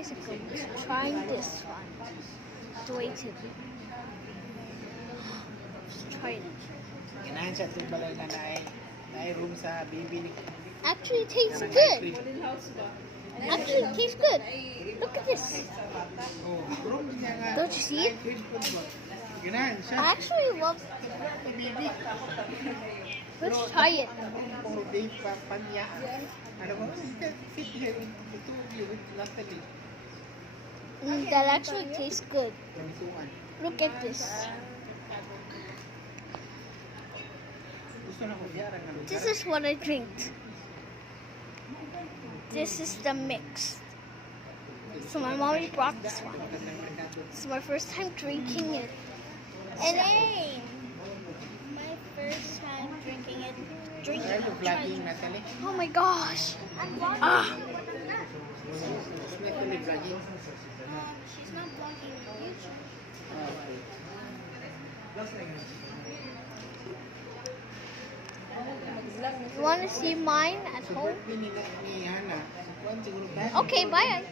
bicycle was trying this one. Let's try it. Ganahan siya itong balay na room sa baby ni. Actually, it tastes good. Actually, it tastes good. Look at this. Oh, room niya nga. Don't you see it? Ganahan siya. I actually love Baby. Let's try it. Oh, baby pa panya. Ano mo? Fit here. Ito with Natalie. That actually tastes good. Kamisuan. Look at this. Gusto na ko diara nga lugar. This is what I drink. This is the mix. So my mommy brought this one. It's my first time drinking it. And my first time drinking it. Are you vlogging, Natalie? Oh my gosh. Is Natalie vlogging? She's not vlogging on YouTube. Okay. You want to see mine at home? Birthday ni Hana. Kuwan siguro ba? Okay, bye.